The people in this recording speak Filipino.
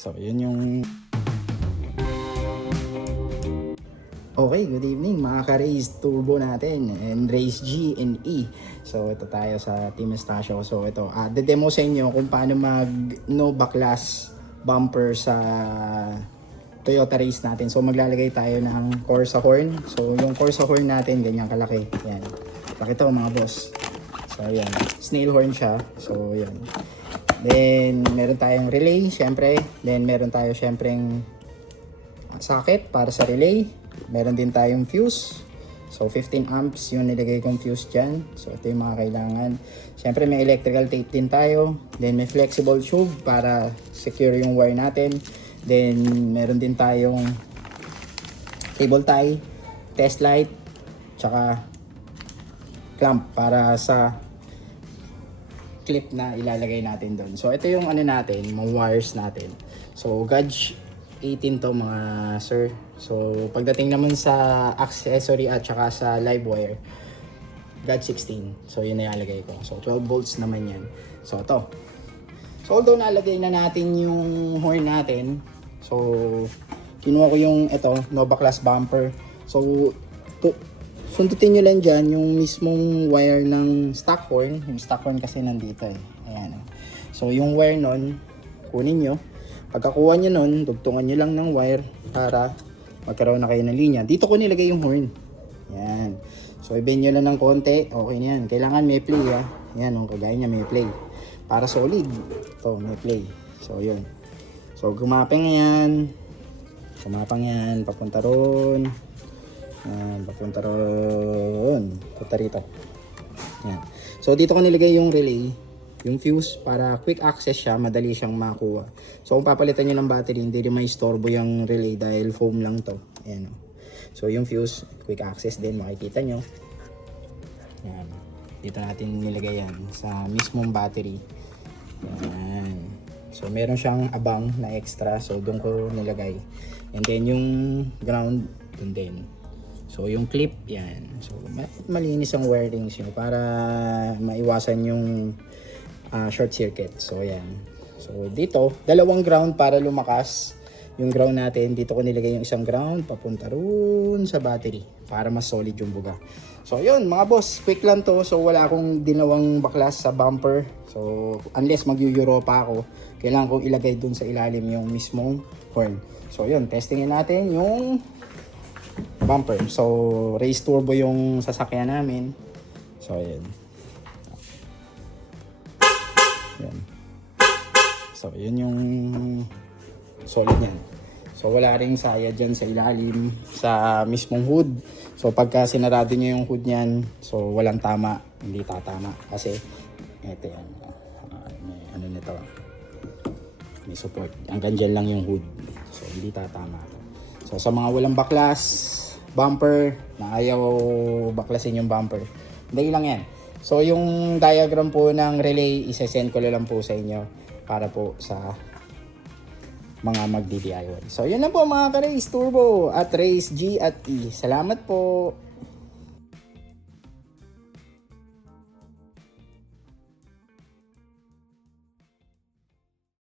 So, yun yung... Okay, good evening mga ka-Race Turbo natin and Race G and E. So, ito tayo sa Team Estacio. So, ito, de-demo sa inyo kung paano mag no backlash bumper sa Toyota Race natin. So, maglalagay tayo ng Corsa horn. So, yung Corsa horn natin, ganyan kalaki. Yan. Laki to mga boss. So, yan. Snail horn siya. So, yan. Then, meron tayong relay, syempre. Then, meron tayo syempreng socket para sa relay. Meron din tayong fuse. So, 15 amps yung nilagay kong fuse dyan. So, ito yung mga kailangan. Syempre, may electrical tape din tayo. Then, may flexible tube para secure yung wire natin. Then, meron din tayong cable tie, test light, tsaka clamp para sa clip na ilalagay natin doon. So, ito yung ano natin, mga wires natin. So, gauge 18 to mga sir. So, pagdating naman sa accessory at saka sa live wire, gauge 16. So, yun na ilalagay ko. So, 12 volts naman yan. So, ito. So, although nalagay na natin yung horn natin, so, kinuha ko yung ito, no backlash bumper. So, sundutin nyo lang dyan yung mismong wire ng stock horn. Yung stock horn kasi nandito eh. Ayan. So, yung wire nun, kunin nyo. Pagkakuha nyo nun, dugtungan nyo lang ng wire para magkaroon na kayo ng linya. Dito ko nilagay yung horn. Ayan. So, i-bend nyo lang ng konti. Okay na yan. Kailangan may play ha. Ayan, yung kagaya niya may play. Para solid. Ito, may play. So, yun. So, gumapang yan. Gumapang yan. Papunta ron. Ayan, papunta ron. Punta rito. Ayan. So, dito ko nilagay yung relay. Yung fuse para quick access siya, madali siyang makuha. So kung papalitan nyo ng battery, hindi rin may istorbo yung relay dahil foam lang to. Ayan o. So yung fuse, quick access din, makikita nyo. Ayan. Dito natin nilagay yan sa mismong battery. Ayan. So meron siyang abang na extra, so doon ko nilagay. And then yung ground, doon din. So yung clip, yan. So malinis ang wirings nyo para maiwasan yung short circuit. So ayan. So dito, dalawang ground para lumakas yung ground natin. Dito ko nilagay yung isang ground papunta roon sa battery para mas solid yung buga. So yun mga boss, quick lang to. So wala akong dinawang baklas sa bumper. So unless mag-Europa ako, kailangan kong ilagay dun sa ilalim yung mismong horn. So yun, testingin natin yung bumper. So race turbo yung sasakyan namin. So yun. Yan. So, yun yung solid niyan. So, wala ring saya dyan sa ilalim, sa mismong hood. So, pagka sinarado nyo yung hood niyan, so, walang tama, hindi tatama. Kasi, eto yan. May ano nito. May support. Hanggang dyan lang yung hood. So, hindi tatama. So, sa mga walang baklas, bumper, na ayaw baklasin yung bumper, hindi lang yan. So, yung diagram po ng relay, isa-send ko lang po sa inyo para po sa mga magdi-DIY. So, yun lang po mga ka-Race Turbo at Race G at E. Salamat po!